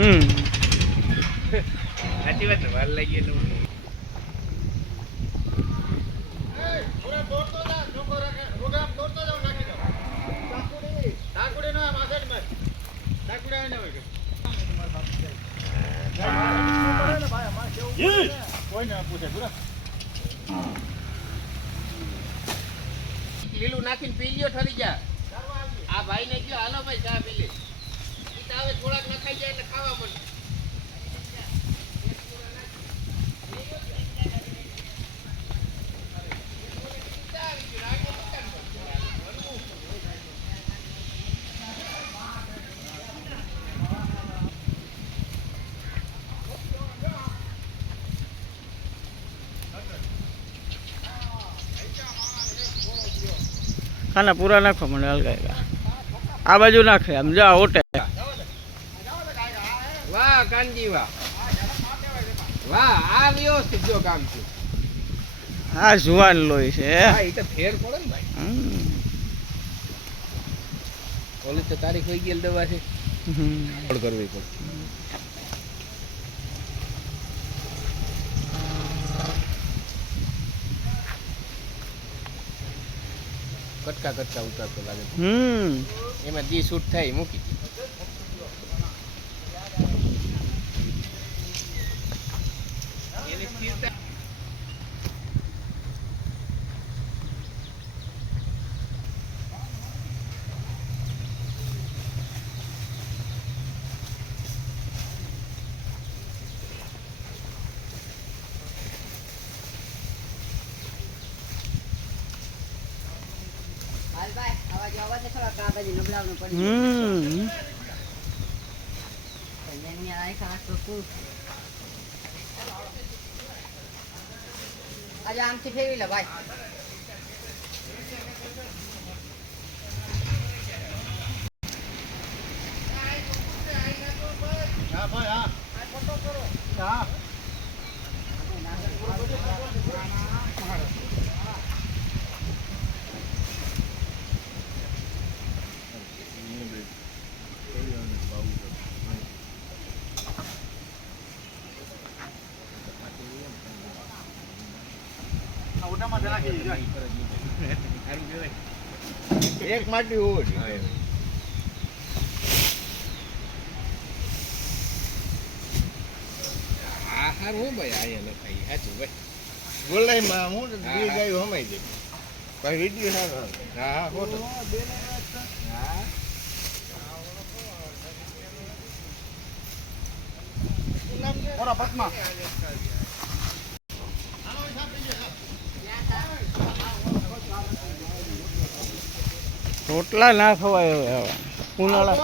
સાચી વાત ને વાર લાગી એટલે લીલું નાખીને પી લ્યો ઠરી જા આ ભાઈ ને કયો હાલો ભાઈ ચા પી લે હવે થોડાક નખાઈ જાય એટલે ખાવા મળે ખાના પૂરા નાખો મને હલકા આ બાજુ નાખે આમ જા ઓટે વાહ કાનજી વાહ વાહ આ વ્યવસ્થિત જો કામ છે આ જુવાન લોહી છે હા એ તો ફેર પડે ને ભાઈ ઓલી તો તારીખ હોઈ ગયેલી દવા છે કરવી પડે કટકા કટકા ઉતારતો લાગે એમાં દી શૂટ થાય મૂકી આજે આમથી ફેરવી લે ભાઈ હા ભાઈ હા હા એક માટી હોવો જોઈએ આ હાર હું ભાઈ આયા લખાઈ સાચું ભાઈ બોલાય માં હું બે ગાયો હમાઈ દે ભાઈ વિડિયો સારો હા હા ફોટો હા ઓરા પટમાં રોટલા ના ખવાય હવે ઉનાળા